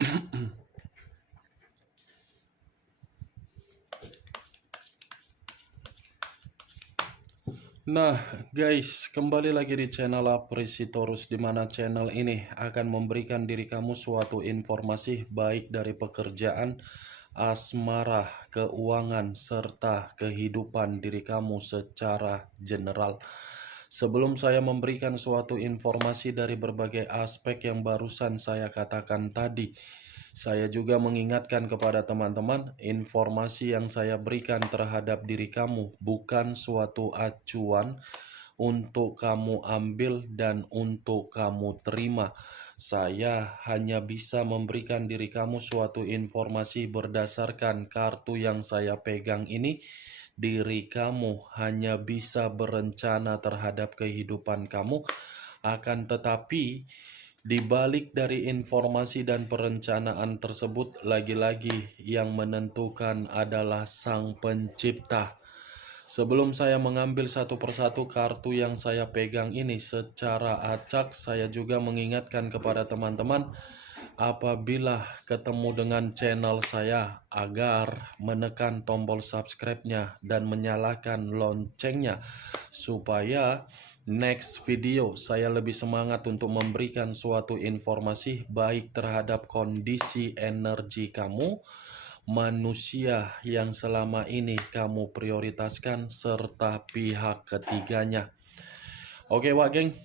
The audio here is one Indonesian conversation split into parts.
Nah, guys, kembali lagi di channel Apresitorus, di mana channel ini akan memberikan diri kamu suatu informasi baik dari pekerjaan, asmara, keuangan, serta kehidupan diri kamu secara general. Sebelum saya memberikan suatu informasi dari berbagai aspek yang barusan saya katakan tadi, saya juga mengingatkan kepada teman-teman, informasi yang saya berikan terhadap diri kamu bukan suatu acuan untuk kamu ambil dan untuk kamu terima. Saya hanya bisa memberikan diri kamu suatu informasi berdasarkan kartu yang saya pegang ini. Diri kamu hanya bisa berencana terhadap kehidupan kamu, akan tetapi di balik dari informasi dan perencanaan tersebut, lagi-lagi yang menentukan adalah Sang Pencipta. Sebelum saya mengambil satu persatu kartu yang saya pegang ini secara acak, saya juga mengingatkan kepada teman-teman, apabila ketemu dengan channel saya, agar menekan tombol subscribe-nya dan menyalakan loncengnya, supaya next video saya lebih semangat untuk memberikan suatu informasi baik terhadap kondisi energi kamu, manusia yang selama ini kamu prioritaskan, serta pihak ketiganya. Oke Wak geng,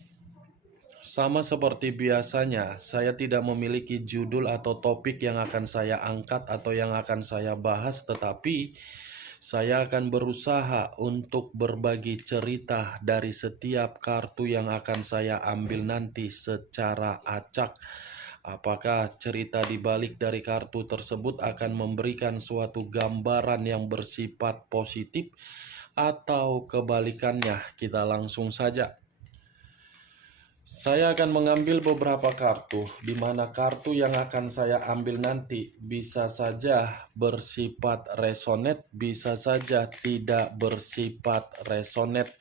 sama seperti biasanya, saya tidak memiliki judul atau topik yang akan saya angkat atau yang akan saya bahas, tetapi saya akan berusaha untuk berbagi cerita dari setiap kartu yang akan saya ambil nanti secara acak. Apakah cerita di balik dari kartu tersebut akan memberikan suatu gambaran yang bersifat positif atau kebalikannya? Kita langsung saja. Saya akan mengambil beberapa kartu, di mana kartu yang akan saya ambil nanti bisa saja bersifat resonate, bisa saja tidak bersifat resonate.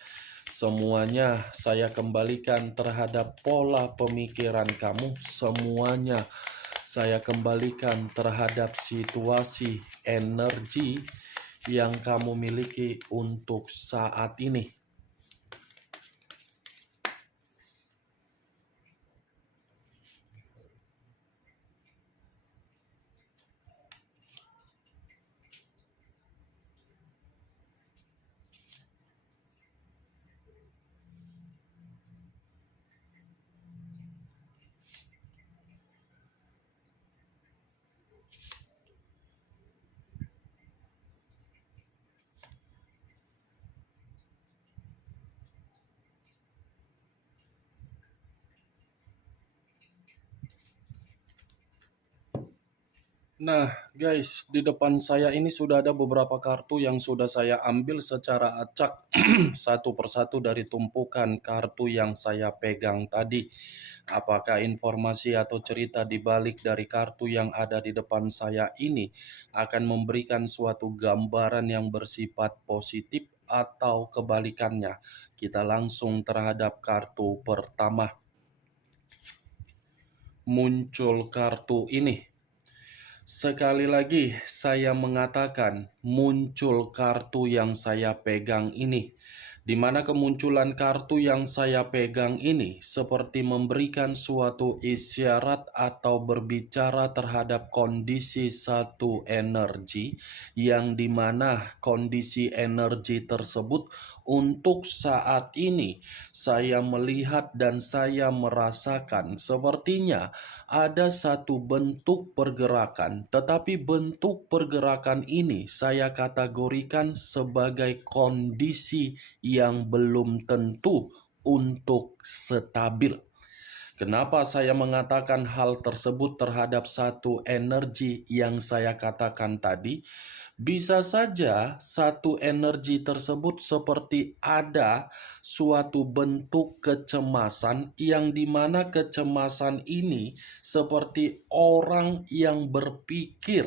Semuanya saya kembalikan terhadap pola pemikiran kamu, semuanya saya kembalikan terhadap situasi energi yang kamu miliki untuk saat ini. Nah, guys, di depan saya ini sudah ada beberapa kartu yang sudah saya ambil secara acak satu persatu dari tumpukan kartu yang saya pegang tadi. Apakah informasi atau cerita di balik dari kartu yang ada di depan saya ini akan memberikan suatu gambaran yang bersifat positif atau kebalikannya? Kita langsung terhadap kartu pertama. Muncul kartu ini. Sekali lagi saya mengatakan muncul kartu yang saya pegang ini, di mana kemunculan kartu yang saya pegang ini seperti memberikan suatu isyarat atau berbicara terhadap kondisi satu energi, yang dimana kondisi energi tersebut untuk saat ini saya melihat dan saya merasakan sepertinya ada satu bentuk pergerakan, tetapi bentuk pergerakan ini saya kategorikan sebagai kondisi yang belum tentu untuk stabil. Kenapa saya mengatakan hal tersebut terhadap satu energi yang saya katakan tadi? Bisa saja satu energi tersebut seperti ada suatu bentuk kecemasan, yang dimana kecemasan ini seperti orang yang berpikir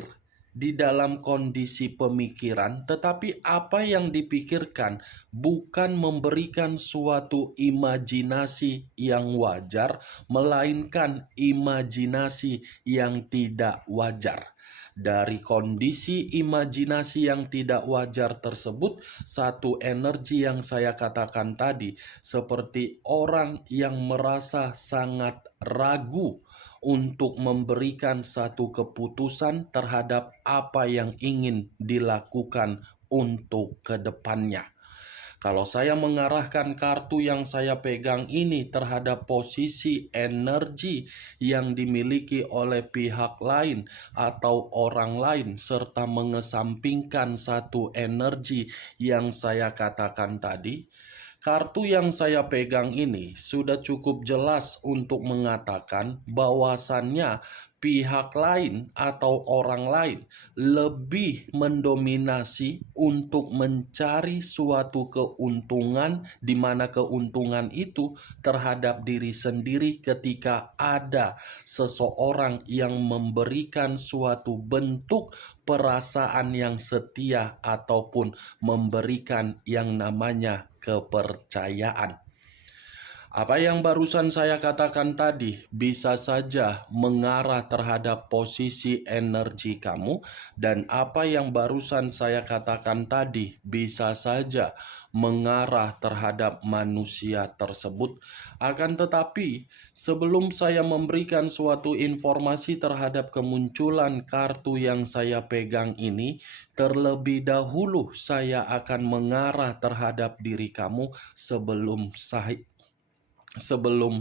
di dalam kondisi pemikiran, tetapi apa yang dipikirkan bukan memberikan suatu imajinasi yang wajar, melainkan imajinasi yang tidak wajar. Dari kondisi imajinasi yang tidak wajar tersebut, satu energi yang saya katakan tadi, seperti orang yang merasa sangat ragu untuk memberikan satu keputusan terhadap apa yang ingin dilakukan untuk kedepannya. Kalau saya mengarahkan kartu yang saya pegang ini terhadap posisi energi yang dimiliki oleh pihak lain atau orang lain, serta mengesampingkan satu energi yang saya katakan tadi, kartu yang saya pegang ini sudah cukup jelas untuk mengatakan bahwasannya pihak lain atau orang lain lebih mendominasi untuk mencari suatu keuntungan, di mana keuntungan itu terhadap diri sendiri ketika ada seseorang yang memberikan suatu bentuk perasaan yang setia ataupun memberikan yang namanya kepercayaan. Apa yang barusan saya katakan tadi bisa saja mengarah terhadap posisi energi kamu, dan apa yang barusan saya katakan tadi bisa saja mengarah terhadap manusia tersebut. Akan tetapi, sebelum saya memberikan suatu informasi terhadap kemunculan kartu yang saya pegang ini, terlebih dahulu saya akan mengarah terhadap diri kamu sebelum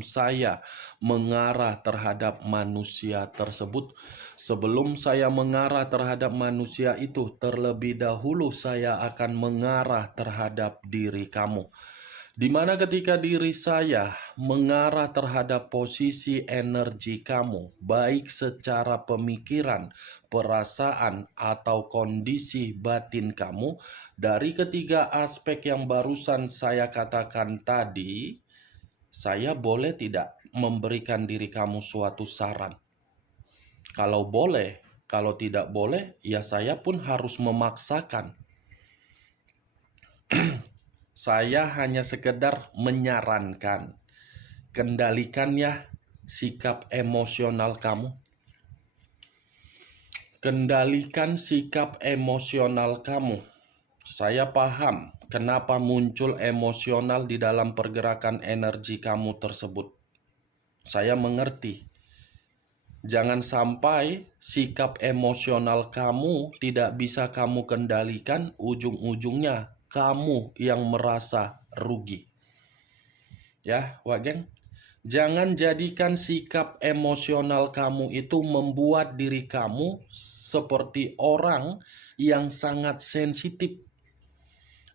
saya mengarah terhadap manusia tersebut. Sebelum saya mengarah terhadap manusia itu, terlebih dahulu saya akan mengarah terhadap diri kamu. Di mana ketika diri saya mengarah terhadap posisi energi kamu, baik secara pemikiran, perasaan, atau kondisi batin kamu, dari ketiga aspek yang barusan saya katakan tadi, saya boleh tidak memberikan diri kamu suatu saran? Kalau boleh, kalau tidak boleh, ya saya pun harus memaksakan. Saya hanya sekedar menyarankan. Kendalikan ya sikap emosional kamu. Kendalikan sikap emosional kamu. Saya paham kenapa muncul emosional di dalam pergerakan energi kamu tersebut. Saya mengerti. Jangan sampai sikap emosional kamu tidak bisa kamu kendalikan, ujung-ujungnya kamu yang merasa rugi. Ya, Wageng. Jangan jadikan sikap emosional kamu itu membuat diri kamu seperti orang yang sangat sensitif.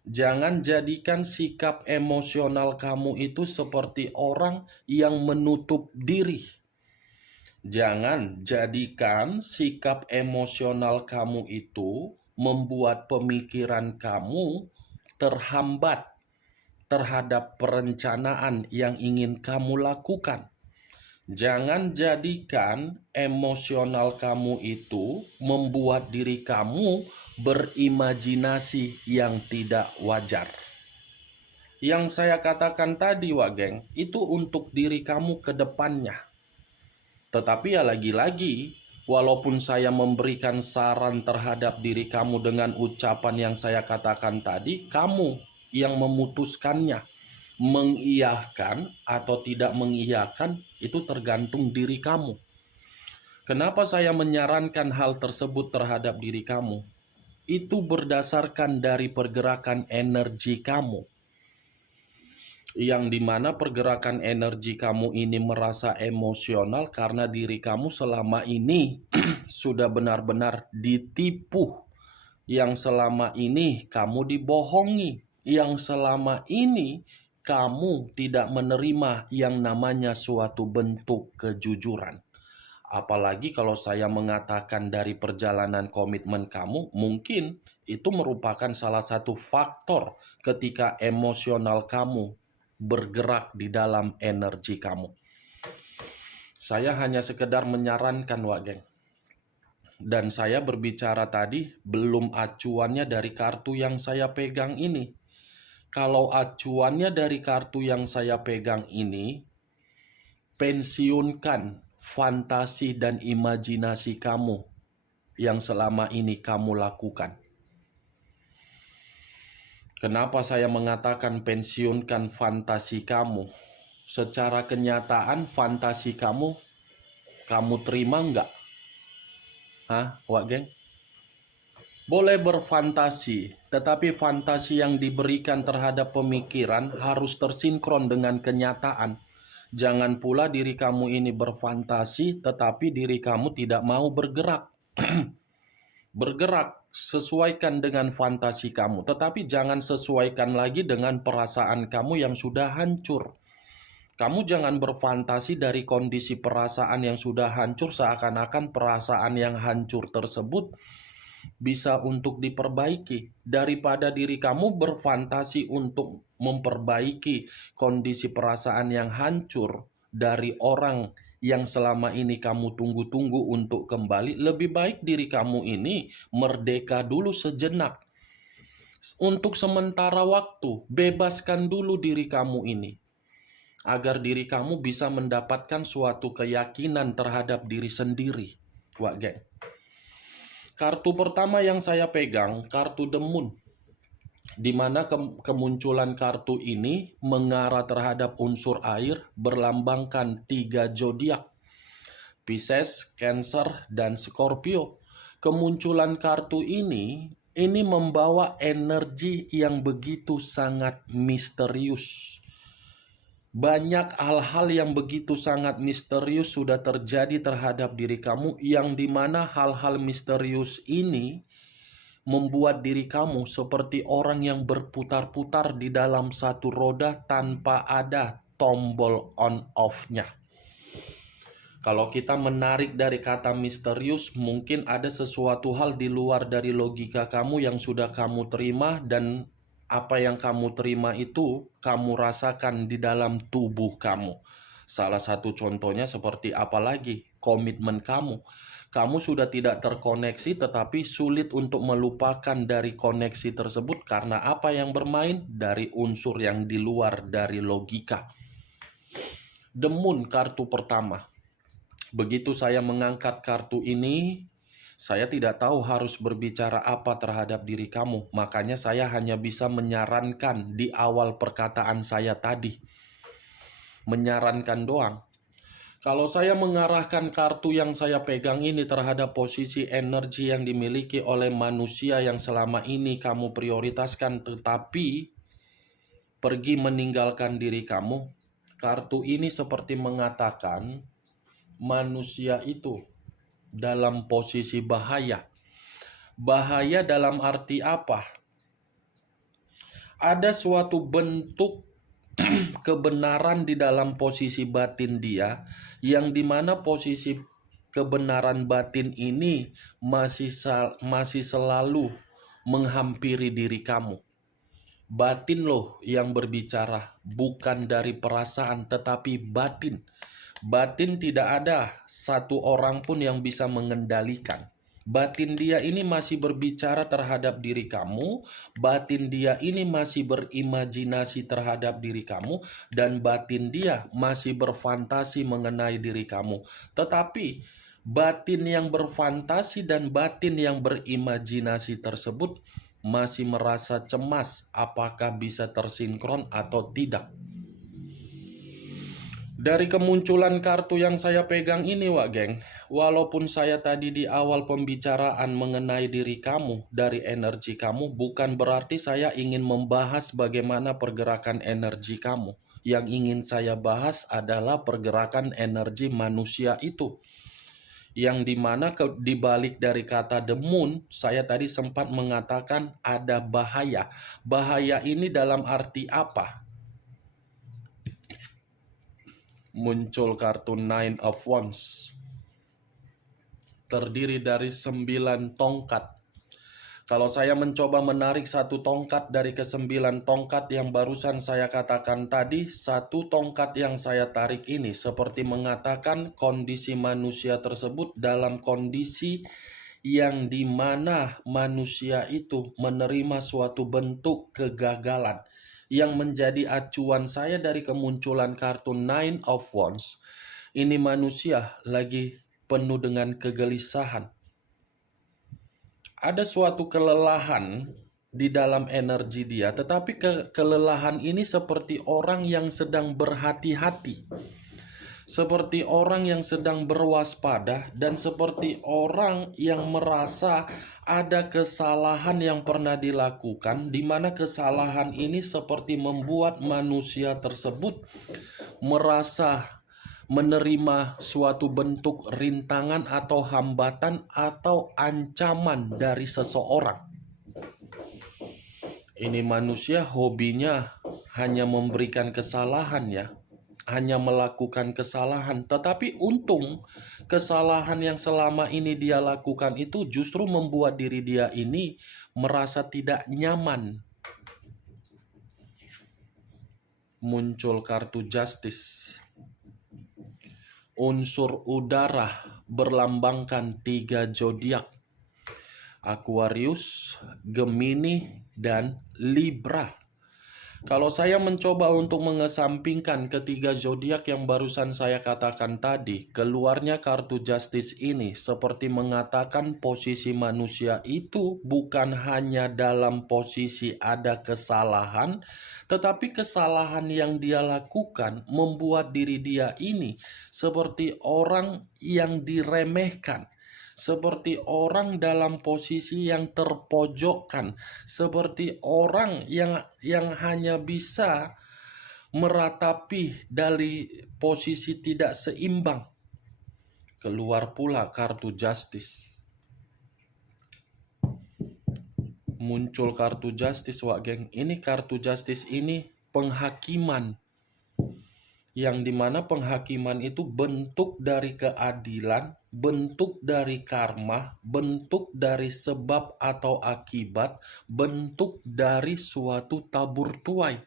Jangan jadikan sikap emosional kamu itu seperti orang yang menutup diri. Jangan jadikan sikap emosional kamu itu membuat pemikiran kamu terhambat terhadap perencanaan yang ingin kamu lakukan. Jangan jadikan emosional kamu itu membuat diri kamu berimajinasi yang tidak wajar. Yang saya katakan tadi, Wageng, itu untuk diri kamu ke depannya. Tetapi ya lagi-lagi, walaupun saya memberikan saran terhadap diri kamu dengan ucapan yang saya katakan tadi, kamu yang memutuskannya, mengiyakan atau tidak mengiyakan, itu tergantung diri kamu. Kenapa saya menyarankan hal tersebut terhadap diri kamu? Itu berdasarkan dari pergerakan energi kamu, yang dimana pergerakan energi kamu ini merasa emosional karena diri kamu selama ini sudah benar-benar ditipu, yang selama ini kamu dibohongi, yang selama ini kamu tidak menerima yang namanya suatu bentuk kejujuran. Apalagi kalau saya mengatakan dari perjalanan komitmen kamu, mungkin itu merupakan salah satu faktor ketika emosional kamu bergerak di dalam energi kamu. Saya hanya sekedar menyarankan, Wageng. Dan saya berbicara tadi belum acuannya dari kartu yang saya pegang ini. Kalau acuannya dari kartu yang saya pegang ini, pensiunkan fantasi dan imajinasi kamu yang selama ini kamu lakukan. Kenapa saya mengatakan pensiunkan fantasi kamu? Secara kenyataan fantasi kamu terima nggak? Hah, Wak Geng? Boleh berfantasi, tetapi fantasi yang diberikan terhadap pemikiran harus tersinkron dengan kenyataan. Jangan pula diri kamu ini berfantasi, tetapi diri kamu tidak mau bergerak. Bergerak, sesuaikan dengan fantasi kamu, tetapi jangan sesuaikan lagi dengan perasaan kamu yang sudah hancur. Kamu jangan berfantasi dari kondisi perasaan yang sudah hancur seakan-akan perasaan yang hancur tersebut bisa untuk diperbaiki. Daripada diri kamu berfantasi untuk memperbaiki kondisi perasaan yang hancur dari orang yang selama ini kamu tunggu-tunggu untuk kembali, lebih baik diri kamu ini merdeka dulu sejenak. Untuk sementara waktu, bebaskan dulu diri kamu ini, agar diri kamu bisa mendapatkan suatu keyakinan terhadap diri sendiri. Wak Geng. Kartu pertama yang saya pegang, kartu The Moon, di mana kemunculan kartu ini mengarah terhadap unsur air, berlambangkan 3 zodiak, Pisces, Cancer, dan Scorpio. Kemunculan kartu ini membawa energi yang begitu sangat misterius. Banyak hal-hal yang begitu sangat misterius sudah terjadi terhadap diri kamu, yang dimana hal-hal misterius ini membuat diri kamu seperti orang yang berputar-putar di dalam satu roda tanpa ada tombol on-off-nya. Kalau kita menarik dari kata misterius, mungkin ada sesuatu hal di luar dari logika kamu yang sudah kamu terima, dan apa yang kamu terima itu kamu rasakan di dalam tubuh kamu. Salah satu contohnya seperti apa lagi? Komitmen kamu. Kamu sudah tidak terkoneksi, tetapi sulit untuk melupakan dari koneksi tersebut karena apa yang bermain dari unsur yang di luar dari logika. The Moon, kartu pertama. Begitu saya mengangkat kartu ini, saya tidak tahu harus berbicara apa terhadap diri kamu. Makanya saya hanya bisa menyarankan di awal perkataan saya tadi. Menyarankan doang. Kalau saya mengarahkan kartu yang saya pegang ini terhadap posisi energi yang dimiliki oleh manusia yang selama ini kamu prioritaskan tetapi pergi meninggalkan diri kamu, kartu ini seperti mengatakan manusia itu dalam posisi bahaya. Bahaya dalam arti apa? Ada suatu bentuk kebenaran di dalam posisi batin dia, yang dimana posisi kebenaran batin ini masih selalu menghampiri diri kamu. Batin loh yang berbicara, bukan dari perasaan tetapi batin. Batin tidak ada satu orang pun yang bisa mengendalikan. Batin dia ini masih berbicara terhadap diri kamu, batin dia ini masih berimajinasi terhadap diri kamu, dan batin dia masih berfantasi mengenai diri kamu. Tetapi batin yang berfantasi dan batin yang berimajinasi tersebut masih merasa cemas apakah bisa tersinkron atau tidak. Dari kemunculan kartu yang saya pegang ini, Wak Geng, walaupun saya tadi di awal pembicaraan mengenai diri kamu, dari energi kamu, bukan berarti saya ingin membahas bagaimana pergerakan energi kamu. Yang ingin saya bahas adalah pergerakan energi manusia itu. Yang dimana dibalik dari kata The Moon, saya tadi sempat mengatakan ada bahaya. Bahaya ini dalam arti apa? Muncul kartu Nine of Wands, terdiri dari 9 tongkat. Kalau saya mencoba menarik satu tongkat dari ke-9 tongkat yang barusan saya katakan tadi, satu tongkat yang saya tarik ini seperti mengatakan kondisi manusia tersebut dalam kondisi yang dimana manusia itu menerima suatu bentuk kegagalan. Yang menjadi acuan saya dari kemunculan kartu Nine of Wands, ini manusia lagi penuh dengan kegelisahan. Ada suatu kelelahan di dalam energi dia, tetapi kelelahan ini seperti orang yang sedang berhati-hati, seperti orang yang sedang berwaspada, dan seperti orang yang merasa ada kesalahan yang pernah dilakukan, di mana kesalahan ini seperti membuat manusia tersebut merasa menerima suatu bentuk rintangan atau hambatan atau ancaman dari seseorang. Ini manusia hobinya hanya memberikan kesalahan ya, hanya melakukan kesalahan. Tetapi untung kesalahan yang selama ini dia lakukan itu justru membuat diri dia ini merasa tidak nyaman. Muncul kartu Justice. Unsur udara berlambangkan 3 zodiak: Aquarius, Gemini, dan Libra. Kalau saya mencoba untuk mengesampingkan ketiga zodiak yang barusan saya katakan tadi, keluarnya kartu Justice ini seperti mengatakan posisi manusia itu bukan hanya dalam posisi ada kesalahan, tetapi kesalahan yang dia lakukan membuat diri dia ini seperti orang yang diremehkan, seperti orang dalam posisi yang terpojokkan, seperti orang yang hanya bisa meratapi dari posisi tidak seimbang. Keluar pula kartu Justice. Muncul kartu Justice, Wak Geng. Ini kartu Justice ini penghakiman, yang dimana penghakiman itu bentuk dari keadilan, bentuk dari karma, bentuk dari sebab atau akibat, bentuk dari suatu tabur tuai.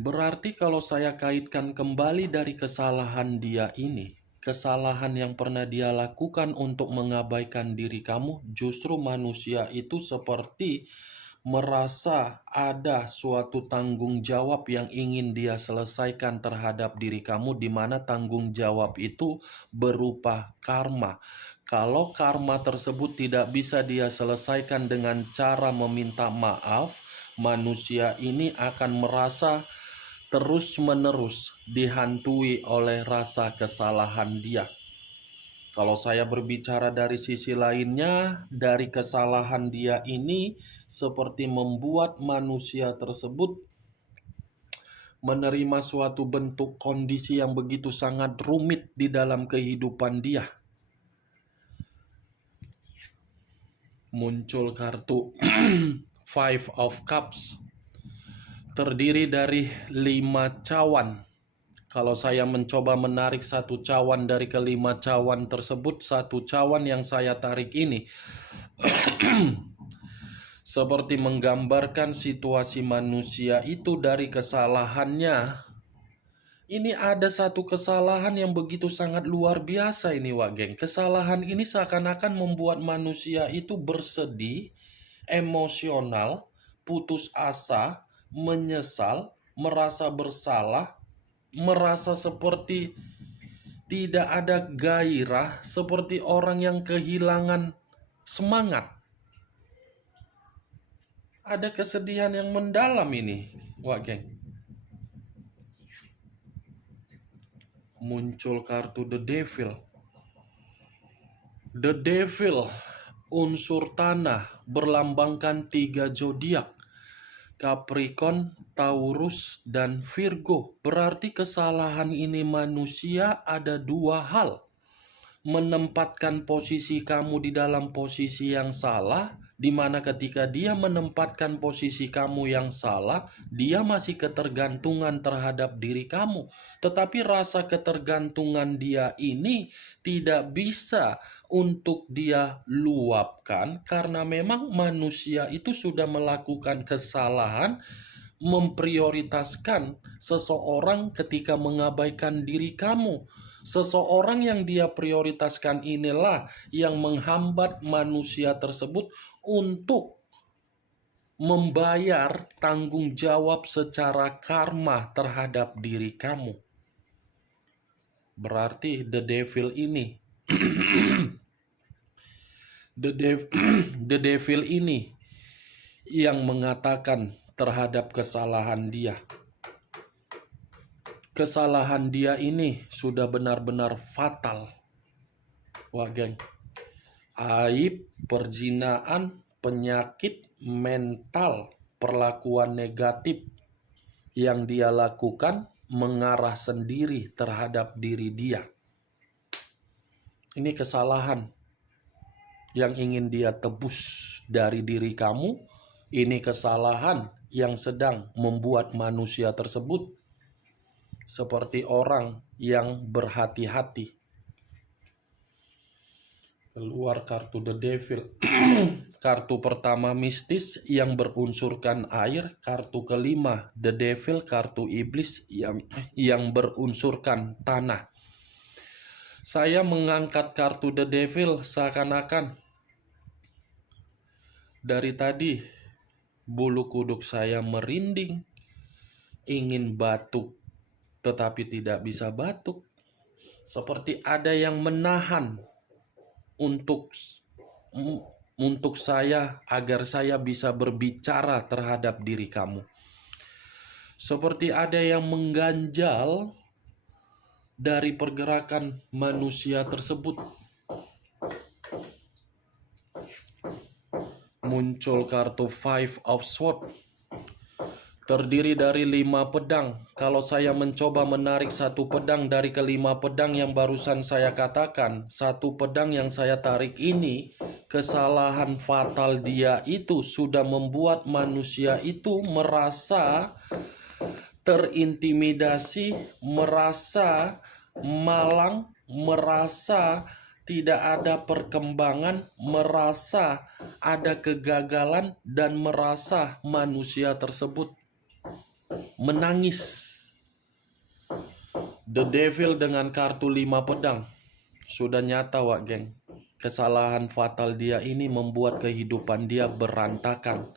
Berarti kalau saya kaitkan kembali dari kesalahan dia ini, kesalahan yang pernah dia lakukan untuk mengabaikan diri kamu, justru manusia itu seperti merasa ada suatu tanggung jawab yang ingin dia selesaikan terhadap diri kamu, di mana tanggung jawab itu berupa karma. Kalau karma tersebut tidak bisa dia selesaikan dengan cara meminta maaf, manusia ini akan merasa terus-menerus dihantui oleh rasa kesalahan dia. Kalau saya berbicara dari sisi lainnya, dari kesalahan dia ini seperti membuat manusia tersebut menerima suatu bentuk kondisi yang begitu sangat rumit di dalam kehidupan dia. Muncul kartu Five of Cups, terdiri dari 5 cawan. Kalau saya mencoba menarik satu cawan dari kelima cawan tersebut, satu cawan yang saya tarik ini seperti menggambarkan situasi manusia itu dari kesalahannya. Ini ada satu kesalahan yang begitu sangat luar biasa ini, Wak Geng. Kesalahan ini seakan-akan membuat manusia itu bersedih, emosional, putus asa, menyesal, merasa bersalah, merasa seperti tidak ada gairah, seperti orang yang kehilangan semangat. Ada kesedihan yang mendalam ini, Wak Geng. Muncul kartu The Devil. The Devil, unsur tanah, berlambangkan 3 zodiak: Capricorn, Taurus, dan Virgo. Berarti kesalahan ini manusia ada 2 hal: menempatkan posisi kamu di dalam posisi yang salah, di mana ketika dia menempatkan posisi kamu yang salah, dia masih ketergantungan terhadap diri kamu. Tetapi rasa ketergantungan dia ini tidak bisa untuk dia luapkan, karena memang manusia itu sudah melakukan kesalahan, memprioritaskan seseorang ketika mengabaikan diri kamu. Seseorang yang dia prioritaskan inilah yang menghambat manusia tersebut untuk membayar tanggung jawab secara karma terhadap diri kamu. Berarti the devil ini the devil ini yang mengatakan terhadap kesalahan dia. Kesalahan dia ini sudah benar-benar fatal. Wah, geng. Aib, perzinaan, penyakit mental, perlakuan negatif yang dia lakukan mengarah sendiri terhadap diri dia. Ini kesalahan yang ingin dia tebus dari diri kamu. Ini kesalahan yang sedang membuat manusia tersebut seperti orang yang berhati-hati. Keluar kartu The Devil. Kartu pertama mistis yang berunsurkan air. Kartu kelima The Devil, kartu iblis yang berunsurkan tanah. Saya mengangkat kartu The Devil seakan-akan dari tadi bulu kuduk saya merinding, ingin batuk tetapi tidak bisa batuk. Seperti ada yang menahan untuk saya agar saya bisa berbicara terhadap diri kamu. Seperti ada yang mengganjal dari pergerakan manusia tersebut. Muncul kartu Five of Swords. Terdiri dari 5 pedang. Kalau saya mencoba menarik satu pedang dari kelima pedang yang barusan saya katakan, satu pedang yang saya tarik ini, kesalahan fatal dia itu sudah membuat manusia itu merasa terintimidasi, merasa malang, merasa tidak ada perkembangan, merasa ada kegagalan, dan merasa manusia tersebut menangis. The Devil dengan kartu 5 pedang. Sudah nyata, wak geng. Kesalahan fatal dia ini membuat kehidupan dia berantakan.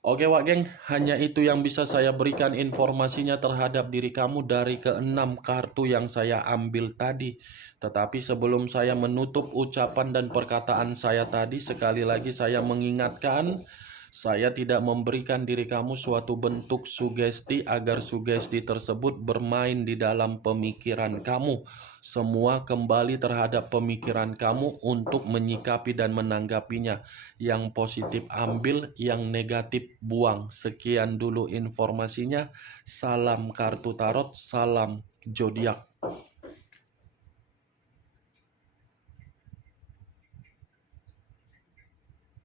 Oke, wak geng, hanya itu yang bisa saya berikan informasinya terhadap diri kamu dari ke-6 kartu yang saya ambil tadi. Tetapi sebelum saya menutup ucapan dan perkataan saya tadi, sekali lagi saya mengingatkan, saya tidak memberikan diri kamu suatu bentuk sugesti agar sugesti tersebut bermain di dalam pemikiran kamu. Semua kembali terhadap pemikiran kamu untuk menyikapi dan menanggapinya. Yang positif ambil, yang negatif buang. Sekian dulu informasinya. Salam kartu tarot, salam zodiak.